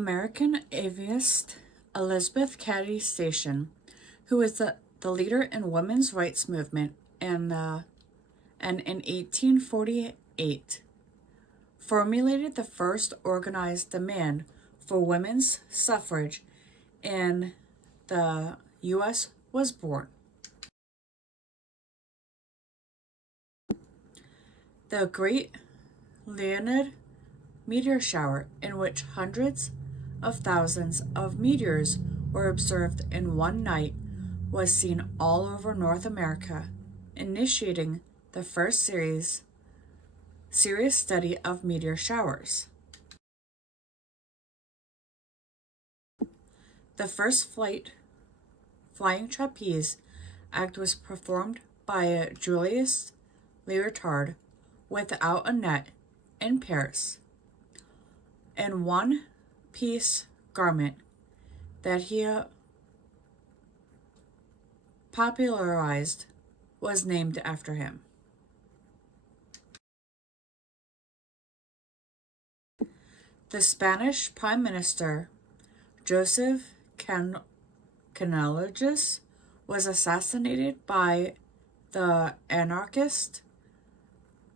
American aviist Elizabeth Cady Stanton, who was the leader in women's rights movement and in 1848 formulated the first organized demand for women's suffrage in the U.S. was born. The Great Leonid meteor shower, in which hundreds of thousands of meteors were observed in one night, was seen all over North America, initiating the first serious study of meteor showers. The first flying trapeze act was performed by Julius Leotard without a net in Paris. In one-piece garment that he popularized was named after him. The Spanish Prime Minister Joseph Canalejas was assassinated by the anarchist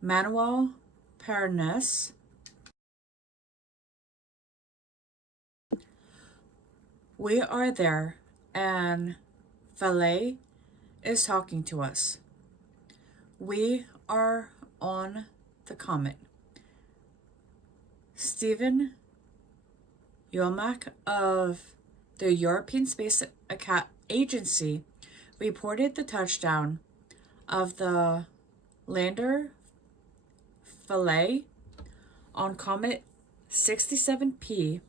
Manuel Pernes. We are there, and Valet is talking to us. We are on the comet. Stephen Yomak of the European Space Agency reported the touchdown of the lander Philae on Comet 67P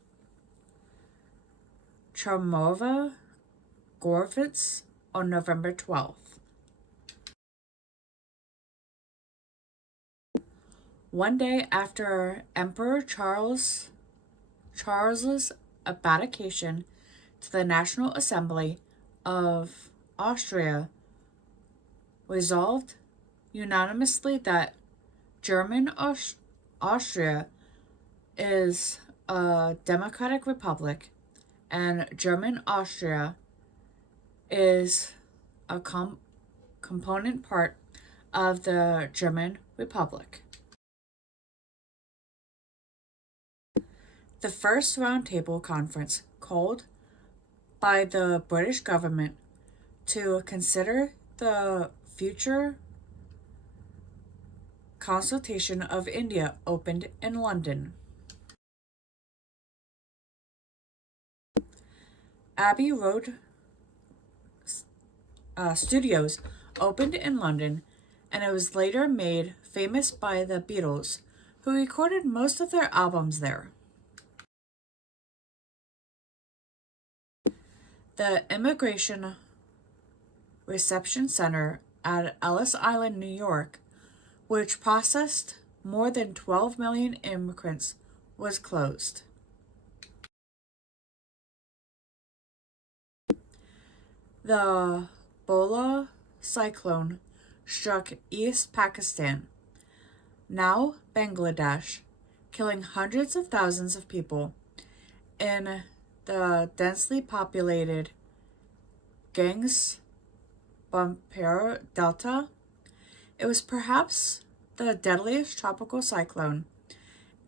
Churyumov-Gerashkovich on November 12th. One day after Emperor Charles's abdication to the National Assembly of Austria resolved unanimously that German Austria is a democratic republic, and German Austria is a component part of the German Republic. The first roundtable conference called by the British government to consider the future consultation of India opened in London. Abbey Road Studios opened in London, and it was later made famous by the Beatles, who recorded most of their albums there. The Immigration Reception Center at Ellis Island, New York, which processed more than 12 million immigrants, was closed. The Bola cyclone struck East Pakistan, now Bangladesh, killing hundreds of thousands of people in the densely populated Ganges Bampur Delta. It was perhaps the deadliest tropical cyclone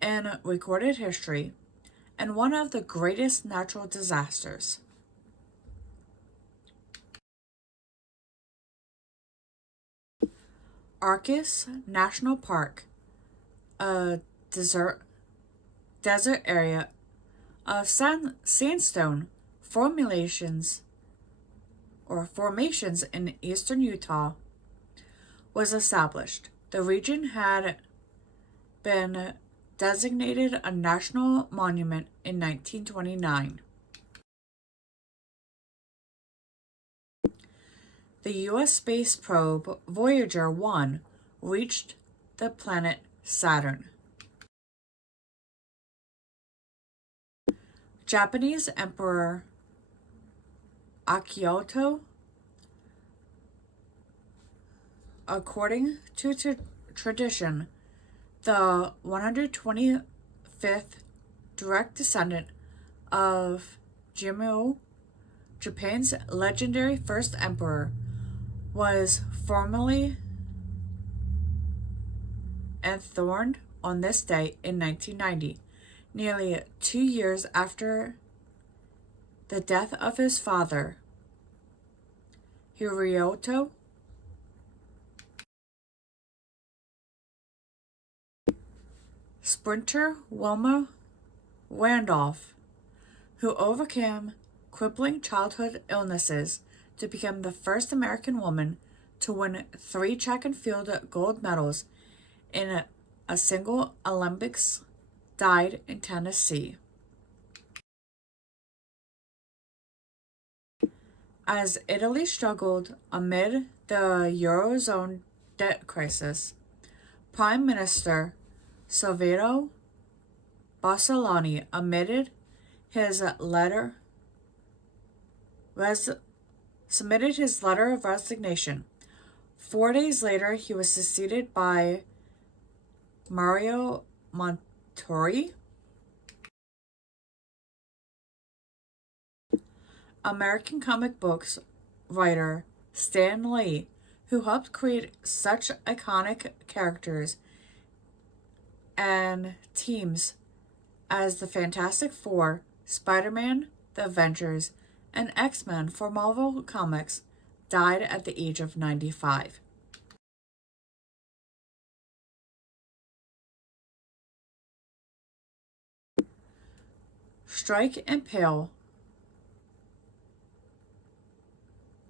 in recorded history and one of the greatest natural disasters. Arcus National Park, a desert area of sandstone formations in eastern Utah, was established. The region had been designated a national monument in 1929. The U.S. space probe Voyager 1 reached the planet Saturn. Japanese Emperor Akihito, according to tradition, the 125th direct descendant of Jimmu, Japan's legendary first emperor, was formally enthroned on this day in 1990, nearly 2 years after the death of his father, Hirohito. Sprinter Wilma Randolph, who overcame crippling childhood illnesses to become the first American woman to win 3 track and field gold medals in a single Olympics, died in Tennessee. As Italy struggled amid the Eurozone debt crisis, Prime Minister Silvio Berlusconi submitted his letter of resignation. 4 days later, he was succeeded by Mario Monti. American comic books writer Stan Lee, who helped create such iconic characters and teams as the Fantastic Four, Spider-Man, the Avengers, and X-Men for Marvel Comics, died at the age of 95. Strike and impale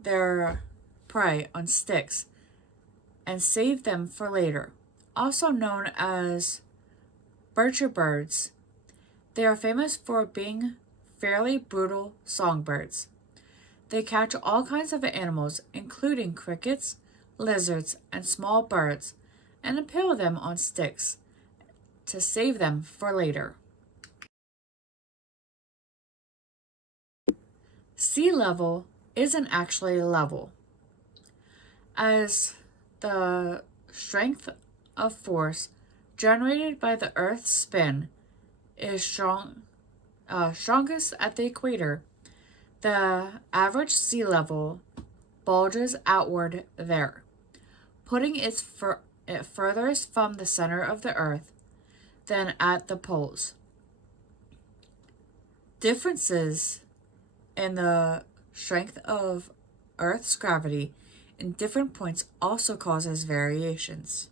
their prey on sticks and save them for later. Also known as Butcher birds, they are famous for being fairly brutal songbirds. They catch all kinds of animals, including crickets, lizards, and small birds, and impale them on sticks to save them for later. Sea level isn't actually level, as the strength of force generated by the Earth's spin is strongest at the equator. The average sea level bulges outward there, putting it furthest from the center of the Earth than at the poles. Differences in the strength of Earth's gravity in different points also causes variations.